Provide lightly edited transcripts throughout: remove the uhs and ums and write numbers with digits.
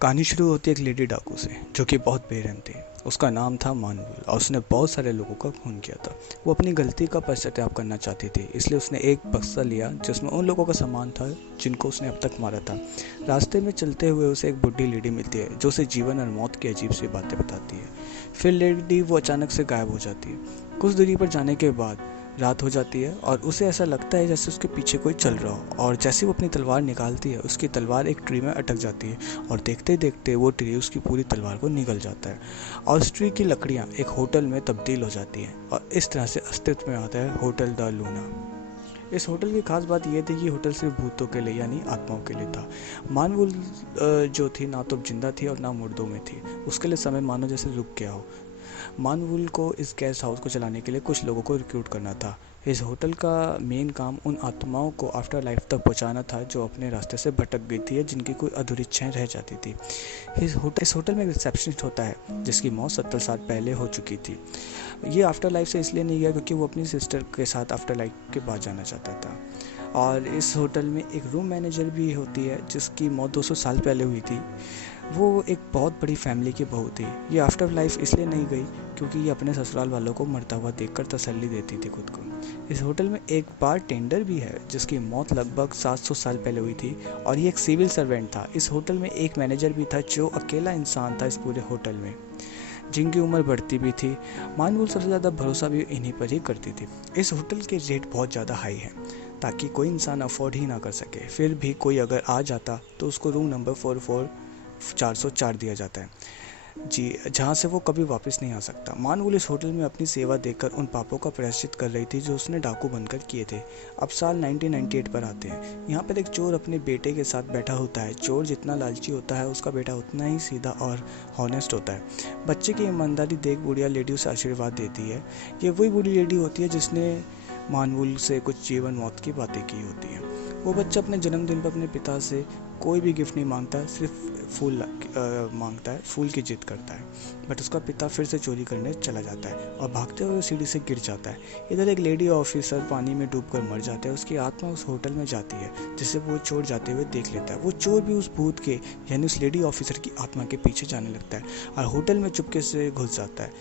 कहानी शुरू होती है एक लेडी डाकू से जो कि बहुत बेरहम थी। उसका नाम था मानवुल और उसने बहुत सारे लोगों का खून किया था। वो अपनी गलती का पश्चाताप करना चाहती थी, इसलिए उसने एक बक्सा लिया जिसमें उन लोगों का सामान था जिनको उसने अब तक मारा था। रास्ते में चलते हुए उसे एक बुढ़ी लेडी मिलती है जो उसे जीवन और मौत की अजीब सी बातें बताती है। फिर लेडी वो अचानक से गायब हो जाती है। कुछ दूरी पर जाने के बाद रात हो जाती है और उसे ऐसा लगता है जैसे उसके पीछे कोई चल रहा हो, और जैसे वो अपनी तलवार निकालती है उसकी तलवार एक ट्री में अटक जाती है और देखते देखते वो ट्री उसकी पूरी तलवार को निगल जाता है और उस ट्री की लकड़ियाँ एक होटल में तब्दील हो जाती हैं और इस तरह से अस्तित्व में आता है होटल द लूना। इस होटल की खास बात यह थी कि होटल सिर्फ भूतों के लिए यानी आत्माओं के लिए था। मानवुल जो थी ना तो जिंदा थी और ना मुर्दों में थी। उसके लिए समय मानो जैसे रुक गया हो। मानवुल को इस गेस्ट हाउस को चलाने के लिए कुछ लोगों को रिक्रूट करना था। इस होटल का मेन काम उन आत्माओं को आफ्टर लाइफ तक पहुंचाना था जो अपने रास्ते से भटक गई थी या जिनकी कोई अधूरी इच्छाएं रह जाती थी। इस होटल में एक रिसेप्शनिस्ट होता है जिसकी मौत 70 साल पहले हो चुकी थी। ये आफ्टर लाइफ से इसलिए नहीं गया क्योंकि वो अपनी सिस्टर के साथ आफ्टर लाइफ के बाद जाना चाहता था। और इस होटल में एक रूम मैनेजर भी होती है जिसकी मौत 200 साल पहले हुई थी। वो एक बहुत बड़ी फैमिली की बहू थी। ये आफ्टर लाइफ इसलिए नहीं गई क्योंकि ये अपने ससुराल वालों को मरता हुआ देखकर तसल्ली देती थी खुद को। इस होटल में एक बार टेंडर भी है जिसकी मौत लगभग 700 साल पहले हुई थी और ये एक सिविल सर्वेंट था। इस होटल में एक मैनेजर भी था जो अकेला इंसान था इस पूरे होटल में, जिनकी उम्र बढ़ती भी थी। मानवुल सबसे ज़्यादा भरोसा भी इन्हीं पर ही करती थी। इस होटल के रेट बहुत ज़्यादा हाई है ताकि कोई इंसान अफोर्ड ही ना कर सके। फिर भी कोई अगर आ जाता तो उसको रूम नंबर 404 दिया जाता है जी, जहाँ से वो कभी वापस नहीं आ सकता। मानवुल इस होटल में अपनी सेवा देकर उन पापों का प्रायश्चित कर रही थी जो उसने डाकू बनकर किए थे। अब साल 1998 पर आते हैं। यहाँ पर एक चोर अपने बेटे के साथ बैठा होता है। चोर जितना लालची होता है उसका बेटा उतना ही सीधा और हॉनेस्ट होता है। बच्चे की ईमानदारी देख बुढ़िया लेडी उसे आशीर्वाद देती है। ये वही बूढ़ी लेडी होती है जिसने मानवुल से कुछ जीवन मौत की बातें की होती हैं। वो बच्चा अपने जन्मदिन पर अपने पिता से कोई भी गिफ्ट नहीं मांगता, सिर्फ फूल मांगता है, फूल की जिद करता है। बट उसका पिता फिर से चोरी करने चला जाता है और भागते हुए सीढ़ी से गिर जाता है। इधर एक लेडी ऑफिसर पानी में डूबकर मर जाता है। उसकी आत्मा उस होटल में जाती है जिसे वो चोर जाते हुए देख लेता है। वो चोर भी उस भूत के यानी उस लेडी ऑफिसर की आत्मा के पीछे जाने लगता है और होटल में चुपके से घुस जाता है।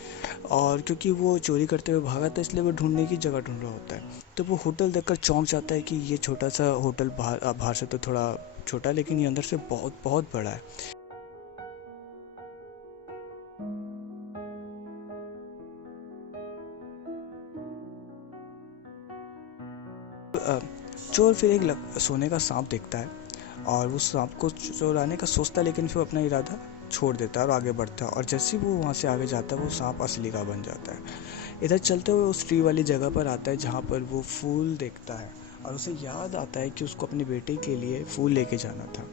और क्योंकि वो चोरी करते हुए भागा था इसलिए वो ढूंढने की जगह ढूंढ रहा होता है। तो वो होटल देखकर चौंक जाता है कि ये छोटा सा होटल बाहर से तो थोड़ा छोटा, लेकिन ये अंदर से बहुत बहुत बड़ा है। चोर फिर एक सोने का सांप देखता है और उस सांप को चुराने का सोचता है, लेकिन फिर अपना इरादा छोड़ देता है और आगे बढ़ता है। और जैसे ही वो वहाँ से आगे जाता है वो सांप असली का बन जाता है। इधर चलते हुए उस ट्री वाली जगह पर आता है जहाँ पर वो फूल देखता है और उसे याद आता है कि उसको अपने बेटे के लिए फूल लेके जाना था।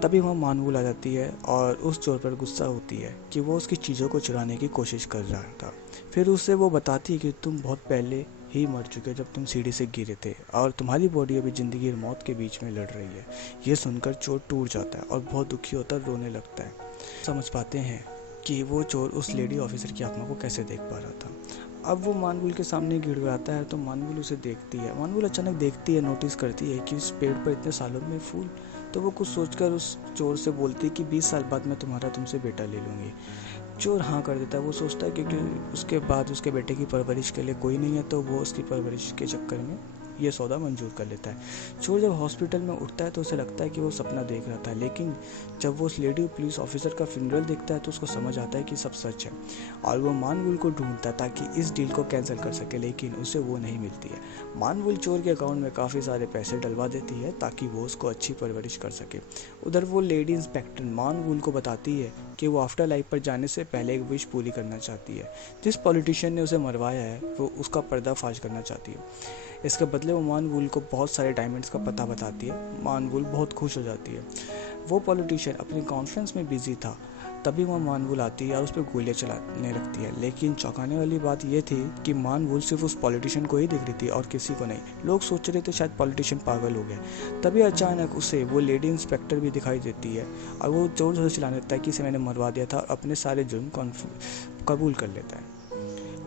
तभी वहाँ मानवुल आ जाती है और उस चोर पर गुस्सा होती है कि वो उसकी चीज़ों को चुराने की कोशिश कर रहा था। फिर उसे वो बताती है कि तुम बहुत पहले ही मर चुके जब तुम सीढ़ी से गिरे थे और तुम्हारी बॉडी अभी ज़िंदगी और मौत के बीच में लड़ रही है। ये सुनकर चोर टूट जाता है और बहुत दुखी होता है, रोने लगता है। समझ पाते हैं कि वो चोर उस लेडी ऑफिसर की आत्मा को कैसे देख पा रहा था। अब वो मानवुल के सामने गिड़गिड़ाता है तो मानवुल उसे देखती है। मानवुल अचानक देखती है, नोटिस करती है कि इस पेड़ पर इतने सालों में फूल। तो वो कुछ सोचकर उस चोर से बोलती है कि 20 साल बाद मैं तुम्हारा तुमसे बेटा ले लूँगी। चोर हाँ कर देता है। वो सोचता है क्योंकि उसके बाद उसके बेटे की परवरिश के लिए कोई नहीं है तो वो उसकी परवरिश के चक्कर में ये सौदा मंजूर कर लेता है। चोर जब हॉस्पिटल में उठता है तो उसे लगता है कि वो सपना देख रहा था, लेकिन जब वो उस लेडी पुलिस ऑफिसर का फ्यूनरल देखता है तो उसको समझ आता है कि सब सच है। और वो मानवुल को ढूंढता है ताकि इस डील को कैंसिल कर सके, लेकिन उसे वो नहीं मिलती है। मानवुल चोर के अकाउंट में काफ़ी सारे पैसे डलवा देती है ताकि वो उसको अच्छी परवरिश कर सके। उधर वो लेडी इंस्पेक्टर मानवुल को बताती है कि वो आफ्टर लाइफ पर जाने से पहले एक विश पूरी करना चाहती है। जिस पॉलिटिशियन ने उसे मरवाया है वो उसका पर्दाफाश करना चाहती है। इसके बदले वो मानवुल को बहुत सारे डायमंड्स का पता बताती है। मानवुल बहुत खुश हो जाती है। वो पॉलिटिशियन अपनी कॉन्फ्रेंस में बिजी था, तभी वहाँ मानवुल आती है और उस पर गोलियाँ चलाने लगती है। लेकिन चौंकाने वाली बात यह थी कि मानवुल सिर्फ उस पॉलिटिशियन को ही दिख रही थी और किसी को नहीं। लोग सोच रहे थे शायद पॉलिटिशियन पागल हो गया। तभी अचानक उसे वो लेडी इंस्पेक्टर भी दिखाई देती है और वो जोर से चिल्लाने लगता है कि इसे मैंने मरवा दिया था और अपने सारे जुर्म कबूल कर लेता है।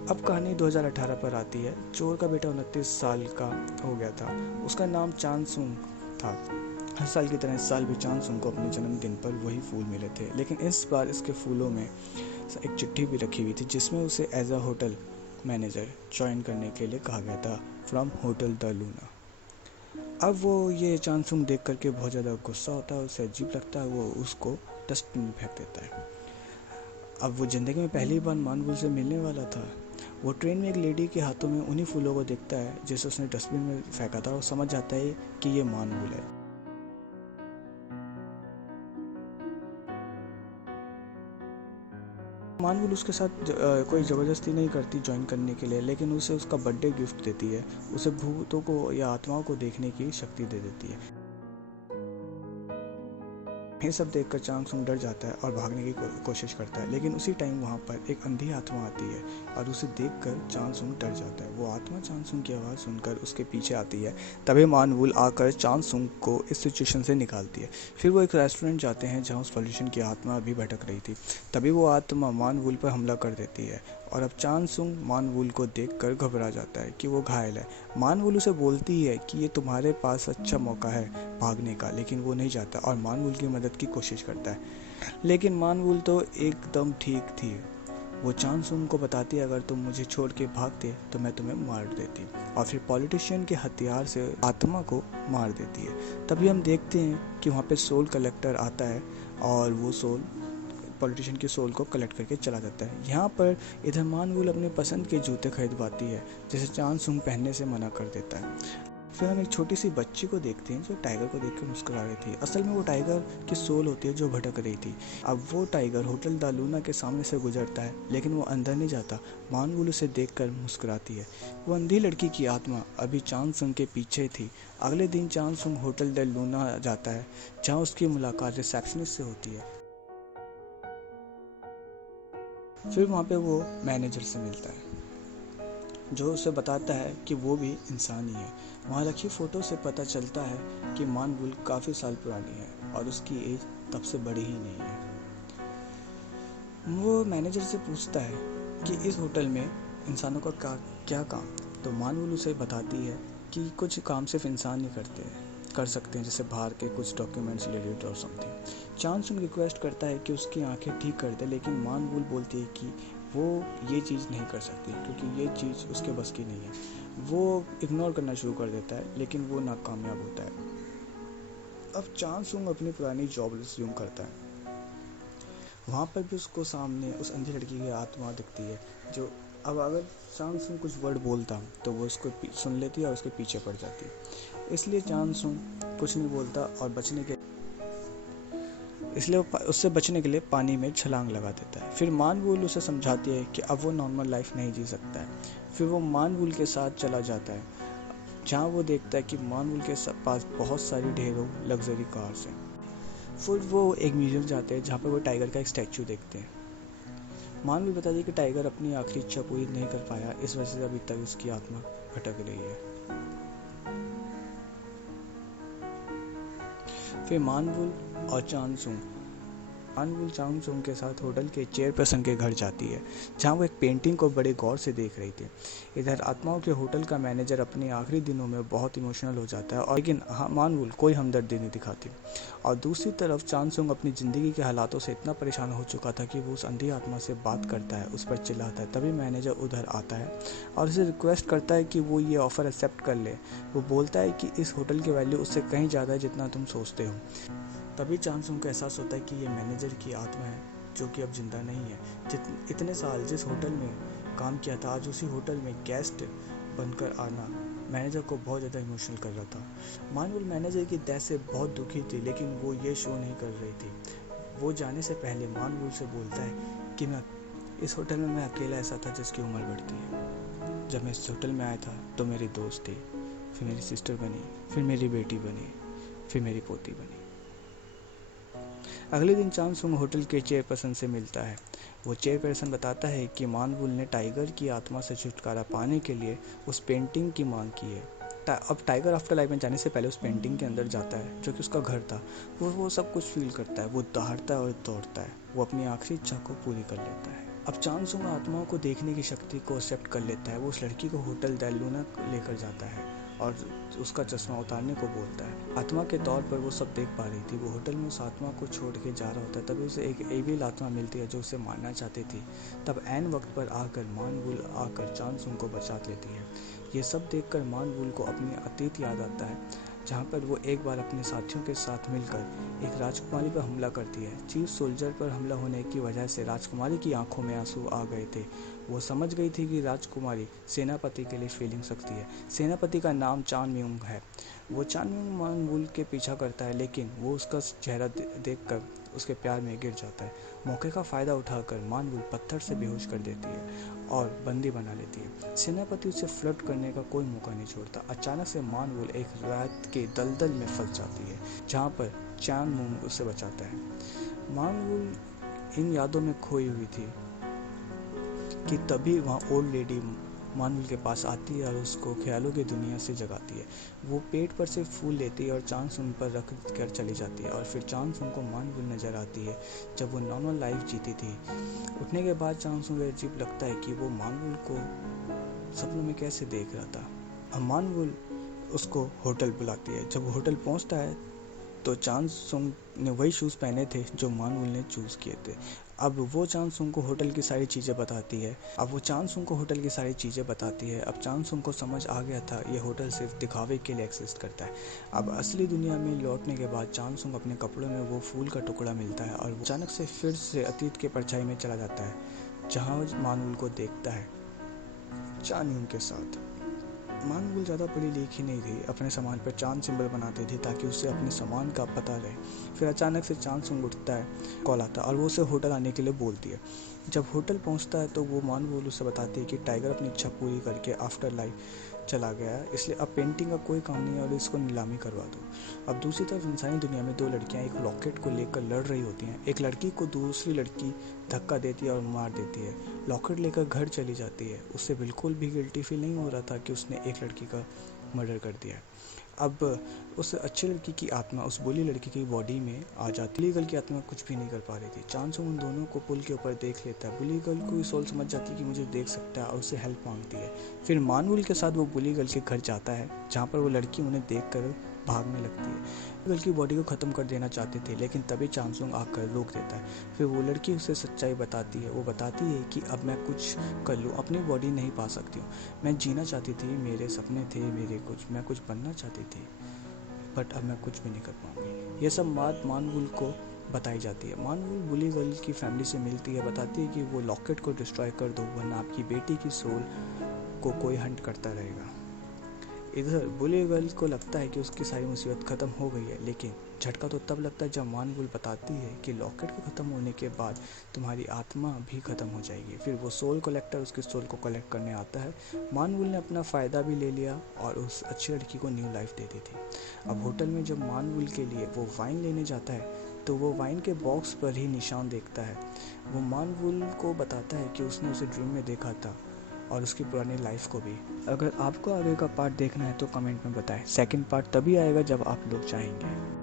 अब कहानी 2018 पर आती है। चोर का बेटा 29 साल का हो गया था। उसका नाम चांगसुंग था। हर साल की तरह इस साल भी चांगसुंग को अपने जन्मदिन पर वही फूल मिले थे, लेकिन इस बार इसके फूलों में एक चिट्ठी भी रखी हुई थी जिसमें उसे as a hotel manager join करने के लिए कहा गया था, फ्रॉम होटल द लूना। अब वो ये चांगसुंग देख करके बहुत ज़्यादा गुस्सा होता है, उसे अजीब लगता है, वो उसको डस्टबिन में फेंक देता है। अब वो ज़िंदगी में पहली बार मानवुल से मिलने वाला था। वो ट्रेन में एक लेडी के हाथों में उन्हीं फूलों को देखता है जैसे उसने डस्टबिन में फेंका था, और समझ जाता है कि ये मानवुल है। मानवुल उसके साथ कोई ज़बरदस्ती नहीं करती ज्वाइन करने के लिए, लेकिन उसे उसका बर्थडे गिफ्ट देती है। उसे भूतों को या आत्माओं को देखने की शक्ति दे देती है। ये सब देखकर चांगसुंग डर जाता है और भागने की कोशिश करता है, लेकिन उसी टाइम वहाँ पर एक अंधी आत्मा आती है और उसे देखकर चांगसुंग डर जाता है। वो आत्मा चांगसुंग की आवाज़ सुनकर उसके पीछे आती है। तभी मानवुल आकर चांगसुंग को इस सिचुएशन से निकालती है। फिर वो एक रेस्टोरेंट जाते हैं जहाँ उस पॉल्यूशन की आत्मा अभी भटक रही थी। तभी वो आत्मा मानवुल पर हमला कर देती है, और अब चांगसुंग मानवुल को देखकर घबरा जाता है कि वो घायल है। मानवुल उसे बोलती है कि ये तुम्हारे पास अच्छा मौका है भागने का, लेकिन वो नहीं जाता और मानवुल की मदद की कोशिश करता है। लेकिन मानवुल तो एकदम ठीक थी। वो चांगसुंग को बताती है, अगर तुम मुझे छोड़ के भागते तो मैं तुम्हें मार देती, और फिर पॉलिटिशियन के हथियार से आत्मा को मार देती है। तभी हम देखते हैं कि वहाँ पे सोल कलेक्टर आता है और वो सोल पॉलिटिशियन की सोल को कलेक्ट करके चला जाता है। यहाँ पर इधर मानवुल अपने पसंद के जूते खरीदवाती है, जिसे चांगसुंग पहनने से मना कर देता है। फिर हम एक छोटी सी बच्ची को देखते हैं जो टाइगर को देखकर मुस्कुरा रही थी। असल में वो टाइगर की सोल होती है जो भटक रही थी। अब वो टाइगर होटल द लूना के सामने से गुजरता है, लेकिन वो अंदर नहीं जाता। मानवुल उसे देखकर मुस्कुराती है। वो अंधी लड़की की आत्मा अभी चांगसुंग के पीछे थी। अगले दिन चांगसुंग होटल द लूना जाता है, जहाँ उसकी मुलाकात रिसेप्शनिस्ट से होती है। फिर वहाँ पे वो मैनेजर से मिलता है, जो उसे बताता है कि वो भी इंसान ही है। वहाँ रखी फ़ोटो से पता चलता है कि मानवुल काफ़ी साल पुरानी है और उसकी एज तब से बड़ी ही नहीं है। वो मैनेजर से पूछता है कि इस होटल में इंसानों का क्या काम। तो मानवुल उसे बताती है कि कुछ काम सिर्फ इंसान ही कर सकते हैं, जैसे बाहर के कुछ डॉक्यूमेंट्स रिलेटेड और समथिंग। चांगसुंग रिक्वेस्ट करता है कि उसकी आंखें ठीक कर दे, लेकिन मानवुल बोलती है कि वो ये चीज़ नहीं कर सकती क्योंकि ये चीज़ उसके बस की नहीं है। वो इग्नोर करना शुरू कर देता है, लेकिन वो नाकामयाब होता है। अब चांगसुंग अपनी पुरानी जॉब रिज्यूम करता है। वहाँ पर भी उसको सामने उस अंधी लड़की की आत्मा दिखती है, जो अब अगर चांगसुंग कुछ वर्ड बोलता तो वो उसको सुन लेती है और उसके पीछे पड़ जाती। इसलिए चांगसुंग कुछ नहीं बोलता और इसलिए वो उससे बचने के लिए पानी में छलांग लगा देता है। फिर मानवुल उसे समझाती है कि अब वो नॉर्मल लाइफ नहीं जी सकता है। फिर वो मानवुल के साथ चला जाता है, जहाँ वो देखता है कि मानवुल के पास बहुत सारी ढेरों लग्जरी कार्स हैं। फिर वो एक म्यूजियम जाते हैं जहाँ पर वो टाइगर का एक स्टैचू देखते हैं। मानवुल बताती है कि टाइगर अपनी आखिरी इच्छा पूरी नहीं कर पाया, इस वजह से अभी तक उसकी आत्मा भटक रही है। फिर मानवुल चांगसुंग के साथ होटल के चेयरपर्सन के घर जाती है, जहां वो एक पेंटिंग को बड़े गौर से देख रही थी। इधर आत्माओं के होटल का मैनेजर अपने आखिरी दिनों में बहुत इमोशनल हो जाता है, और लेकिन मानवुल कोई हमदर्दी नहीं दिखाती। और दूसरी तरफ चांगसुंग अपनी ज़िंदगी के हालातों से इतना परेशान हो चुका था कि वो उस अंधी आत्मा से बात करता है, उस पर चिल्लाता है। तभी मैनेजर उधर आता है और उसे रिक्वेस्ट करता है कि वो ये ऑफ़र एक्सेप्ट कर ले। वो बोलता है कि इस होटल की वैल्यू उससे कहीं ज़्यादा है जितना तुम सोचते हो। तभी चांगसुंग को एहसास होता है कि ये मैनेजर की आत्मा है, जो कि अब जिंदा नहीं है। इतने साल जिस होटल में काम किया था, आज उसी होटल में गेस्ट बनकर आना मैनेजर को बहुत ज़्यादा इमोशनल कर रहा था। मानवुल मैनेजर की डेथ से बहुत दुखी थी, लेकिन वो ये शो नहीं कर रही थी। वो जाने से पहले मानवुल से बोलता है कि मैं इस होटल में मैं अकेला ऐसा था जिसकी उम्र बढ़ती है। जब मैं इस होटल में आया था तो मेरी दोस्त थी, फिर मेरी सिस्टर बनी, फिर मेरी बेटी बनी, फिर मेरी पोती बनी। अगले दिन चांगसुंग होटल के चेयरपर्सन से मिलता है। वो चेयरपर्सन बताता है कि मानवुल ने टाइगर की आत्मा से छुटकारा पाने के लिए उस पेंटिंग की मांग की है। अब टाइगर आफ्टर लाइफ में जाने से पहले उस पेंटिंग के अंदर जाता है, जो कि उसका घर था। वो सब कुछ फील करता है, वो दहाड़ता है और दौड़ता है, वो अपनी आखिरी इच्छा को पूरी कर लेता है। अब चांगसुंग आत्माओं को देखने की शक्ति को एक्सेप्ट कर लेता है। वो उस लड़की को होटल द लूना लेकर जाता है और उसका चश्मा उतारने को बोलता है। आत्मा के तौर पर वो सब देख पा रही थी। वो होटल में उस आत्मा को छोड़ के जा रहा होता है, तभी उसे एक एविल आत्मा मिलती है जो उसे मारना चाहती थी। तब ऐन वक्त पर आकर मानवुल आकर चांगसुंग को बचा लेती है। ये सब देखकर मानवुल को अपनी अतीत याद आता है, जहाँ पर वो एक बार अपने साथियों के साथ मिलकर एक राजकुमारी पर हमला करती है। चीफ सोल्जर पर हमला होने की वजह से राजकुमारी की आंखों में आंसू आ गए थे। वो समझ गई थी कि राजकुमारी सेनापति के लिए फीलिंग्स रखती है। सेनापति का नाम चान म्यूंग है। वो चान म्यूंग मानवुल के पीछा करता है, लेकिन वो उसका चेहरा देखकर उसके प्यार में गिर जाता है। मौके का फ़ायदा उठाकर मानवुल पत्थर से बेहोश कर देती है और बंदी बना लेती है। सेनापति उसे फ्लर्ट करने का कोई मौका नहीं छोड़ता। अचानक से मानवुल एक रात के दलदल में फंस जाती है, जहाँ पर चान म्यूंग उसे बचाता है। मानवुल इन यादों में खोई हुई थी कि तभी वहाँ ओल्ड लेडी मानवुल के पास आती है और उसको ख्यालों की दुनिया से जगाती है। वो पेट पर से फूल लेती है और चांगसुंग पर रख कर चली जाती है। और फिर चांगसुंग को मानवुल नजर आती है जब वो नॉर्मल लाइफ जीती थी। उठने के बाद चांगसुंग को अजीब लगता है कि वो मानवुल को सपनों में कैसे देख रहा था। अब मानवुल उसको होटल बुलाती है। जब वो होटल पहुंचता है तो चांगसुंग ने वही शूज़ पहने थे जो मानवुल ने चूज़ किए थे। अब वो चांगसुंग को होटल की सारी चीज़ें बताती है। अब चांगसुंग को समझ आ गया था ये होटल सिर्फ दिखावे के लिए एग्जिस्ट करता है। अब असली दुनिया में लौटने के बाद चांगसुंग अपने कपड़ों में वो फूल का टुकड़ा मिलता है और वो अचानक से फिर से अतीत के परछाई में चला जाता है, जहाँ मानवुल को देखता है चान म्यूंग के साथ। मानवुल ज़्यादा पढ़ी लिखी नहीं थी। अपने सामान पर चांद सिंबल बनाती थी ताकि उसे अपने सामान का पता रहे। फिर अचानक से चांगसुंग उठता है, कॉल आता है और वो उसे होटल आने के लिए बोलती है। जब होटल पहुंचता है तो वो मानवुल उसे बताती है कि टाइगर अपनी इच्छा पूरी करके आफ्टर लाइफ चला गया है, इसलिए अब पेंटिंग का कोई काम नहीं है और इसको नीलामी करवा दो। अब दूसरी तरफ इंसानी दुनिया में दो लड़कियां एक लॉकेट को लेकर लड़ रही होती हैं। एक लड़की को दूसरी लड़की धक्का देती है और मार देती है। लॉकेट लेकर घर चली जाती है। उससे बिल्कुल भी गिल्टी फील नहीं हो रहा था कि उसने एक लड़की का मर्डर कर दिया है। अब उस अच्छी लड़की की आत्मा उस बुरी लड़की की बॉडी में आ जाती है। बुली गर्ल की आत्मा कुछ भी नहीं कर पा रही थी। चांगसुंग उन दोनों को पुल के ऊपर देख लेता है। बुली गर्ल को सोल समझ जाती है कि मुझे देख सकता है और उससे हेल्प मांगती है। फिर मानवुल के साथ वो बुली गर्ल के घर जाता है, जहाँ पर वो लड़की उन्हें देख कर भागने लगती है। गर्ल की बॉडी को ख़त्म कर देना चाहते थे, लेकिन तभी चांगसुंग आकर रोक देता है। फिर वो लड़की उसे सच्चाई बताती है। वो बताती है कि अब मैं कुछ कर लूँ, अपनी बॉडी नहीं पा सकती हूँ। मैं जीना चाहती थी, मेरे सपने थे, मैं कुछ बनना चाहती थी, बट अब मैं कुछ भी नहीं कर पाऊँगी। ये सब बात मानवुल को बताई जाती है। मानवुल बुली गर्ल की फैमिली से मिलती है, बताती है कि वो लॉकेट को डिस्ट्रॉय कर दो, वरना आपकी बेटी की सोल को कोई हंट करता रहेगा। इधर बुली गर्ल को लगता है कि उसकी सारी मुसीबत ख़त्म हो गई है, लेकिन झटका तो तब लगता है जब मानवुल बताती है कि लॉकेट के ख़त्म होने के बाद तुम्हारी आत्मा भी ख़त्म हो जाएगी। फिर वो सोल कलेक्टर उसकी सोल को कलेक्ट करने आता है। मानवुल ने अपना फ़ायदा भी ले लिया और उस अच्छी लड़की को न्यू लाइफ दे दी थी। अब होटल में जब मानवुल के लिए वो वाइन लेने जाता है तो वो वाइन के बॉक्स पर ही निशान देखता है। वो मानवुल को बताता है कि उसने उसे ड्रीम में देखा था और उसकी पुरानी लाइफ को भी। अगर आपको आगे का पार्ट देखना है तो कमेंट में बताएं। सेकंड पार्ट तभी आएगा जब आप लोग चाहेंगे।